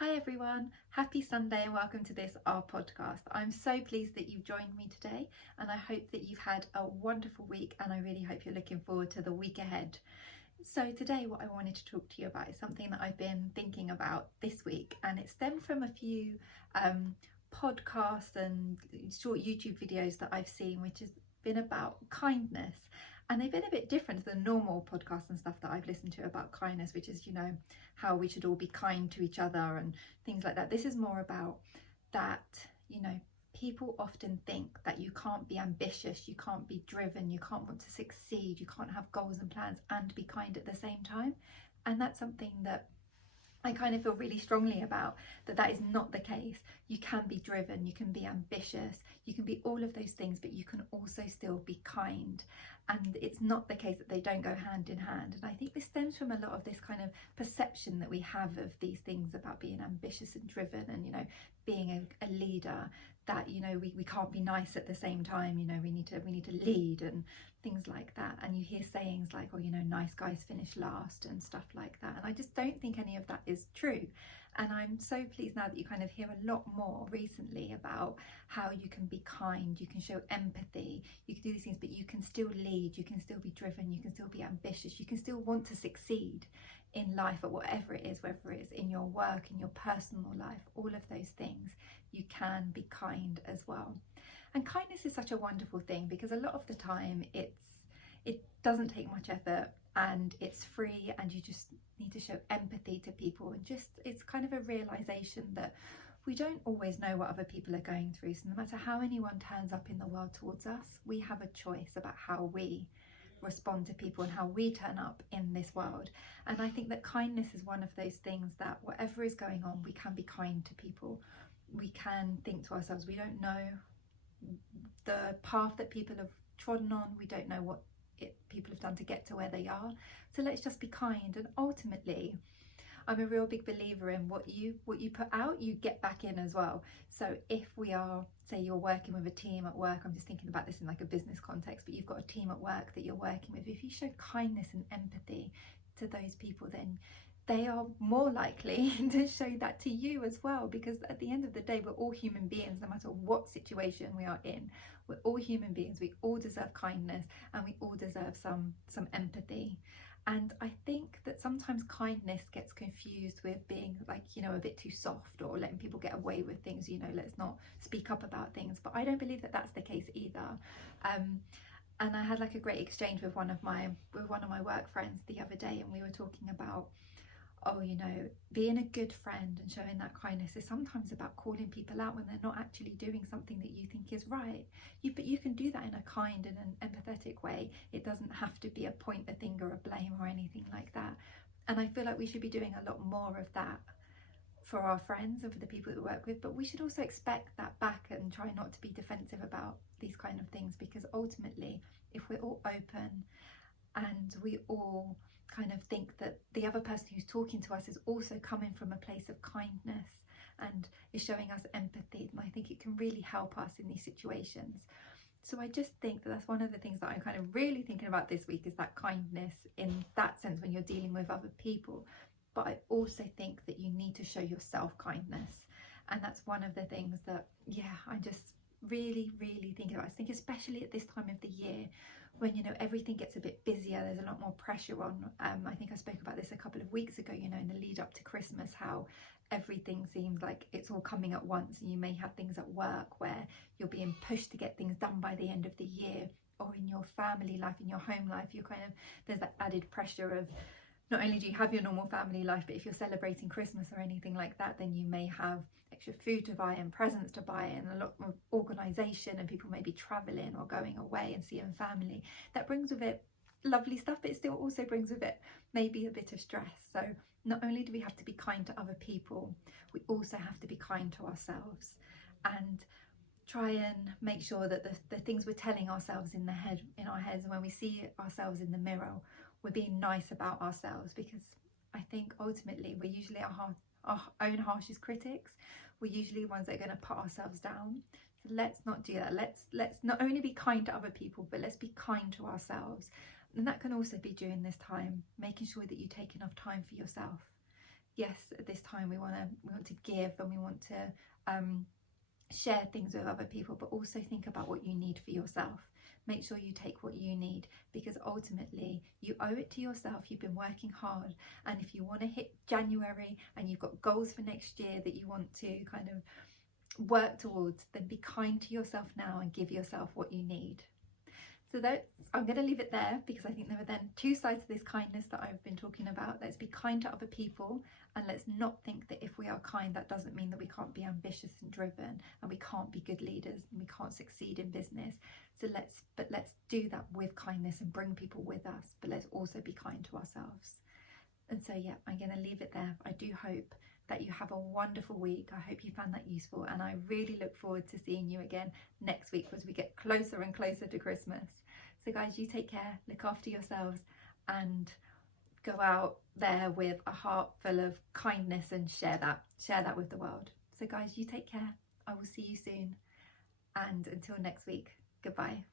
Hi everyone, happy Sunday and welcome to this our podcast. I'm so pleased that you've joined me today and I hope that you've had a wonderful week and I really hope you're looking forward to the week ahead. So today what I wanted to talk to you about is something that I've been thinking about this week, and it stemmed from a few podcasts and short YouTube videos that I've seen, which has been about kindness. And they've been a bit different to the normal podcasts and stuff that I've listened to about kindness, which is, how we should all be kind to each other and things like that. This is more about that, people often think that you can't be ambitious, you can't be driven, you can't want to succeed, you can't have goals and plans and be kind at the same time. And that's something that I kind of feel really strongly about, that is not the case. You can be driven, you can be ambitious, you can be all of those things, but you can also still be kind. And it's not the case that they don't go hand in hand. And I think this stems from a lot of this kind of perception that we have of these things about being ambitious and driven and, being a leader, that, we can't be nice at the same time, we need to lead and things like that. And you hear sayings like, oh, nice guys finish last and stuff like that. And I just don't think any of that is true. And I'm so pleased now that you kind of hear a lot more recently about how you can be kind, you can show empathy, you can do these things, but you can still lead, you can still be driven, you can still be ambitious, you can still want to succeed in life at whatever it is, whether it's in your work, in your personal life, all of those things, you can be kind as well. And kindness is such a wonderful thing because a lot of the time it doesn't take much effort and it's free, and you just need to show empathy to people, and just it's kind of a realization that we don't always know what other people are going through. So no matter how anyone turns up in the world towards us, we have a choice about how we respond to people and how we turn up in this world. And I think that kindness is one of those things that whatever is going on, we can be kind to people. We can think to ourselves, we don't know the path that people have trodden on, we don't know what people have done to get to where they are, so let's just be kind. And ultimately I'm a real big believer in what you put out, you get back in as well. So if we are, say you're working with a team at work, I'm just thinking about this in like a business context, but you've got a team at work that you're working with, if you show kindness and empathy to those people, then they are more likely to show that to you as well, because at the end of the day, we're all human beings, no matter what situation we are in. We're all human beings, we all deserve kindness and we all deserve some empathy. And I think that sometimes kindness gets confused with being like, a bit too soft, or letting people get away with things, let's not speak up about things. But I don't believe that that's the case either. And I had like a great exchange with one of my work friends the other day, and we were talking about, being a good friend and showing that kindness is sometimes about calling people out when they're not actually doing something that you think is right. But you can do that in a kind and an empathetic way. It doesn't have to be a point the finger, a blame or anything like that. And I feel like we should be doing a lot more of that for our friends and for the people that we work with, but we should also expect that back and try not to be defensive about these kind of things, because ultimately if we're all open and we all kind of think that the other person who's talking to us is also coming from a place of kindness and is showing us empathy, then I think it can really help us in these situations. So I just think that that's one of the things that I'm kind of really thinking about this week, is that kindness in that sense when you're dealing with other people. But I also think that you need to show yourself kindness, and that's one of the things that I just really thinking about. I think especially at this time of the year when everything gets a bit busier, there's a lot more pressure on. I think I spoke about this a couple of weeks ago, in the lead up to Christmas, how everything seems like it's all coming at once, and you may have things at work where you're being pushed to get things done by the end of the year, or in your family life, in your home life, there's that added pressure of, not only do you have your normal family life, but if you're celebrating Christmas or anything like that, then you may have extra food to buy and presents to buy and a lot of organisation, and people may be travelling or going away and seeing family. That brings with it lovely stuff, but it still also brings with it maybe a bit of stress. So not only do we have to be kind to other people, we also have to be kind to ourselves and try and make sure that the things we're telling ourselves in our heads, and when we see ourselves in the mirror, we're being nice about ourselves, because I think ultimately we're usually our own harshest critics. We're usually the ones that are going to put ourselves down. So let's not do that. Let's not only be kind to other people, but let's be kind to ourselves. And that can also be during this time, making sure that you take enough time for yourself. yes, at this time we want to give, and we want to share things with other people, but also think about what you need for yourself. Make sure you take what you need, because ultimately you owe it to yourself. You've been working hard, and if you want to hit January and you've got goals for next year that you want to kind of work towards, then be kind to yourself now and give yourself what you need. So I'm going to leave it there, because I think there are then two sides to this kindness that I've been talking about. Let's be kind to other people, and let's not think that if we are kind, that doesn't mean that we can't be ambitious and driven, and we can't be good leaders, and we can't succeed in business. So let's do that with kindness and bring people with us, but let's also be kind to ourselves. And so yeah, I'm going to leave it there. I do hope that you have a wonderful week. I hope you found that useful, and I really look forward to seeing you again next week as we get closer and closer to Christmas. So guys, you take care, look after yourselves, and go out there with a heart full of kindness and share that with the world. So guys, you take care. I will see you soon, and until next week, goodbye.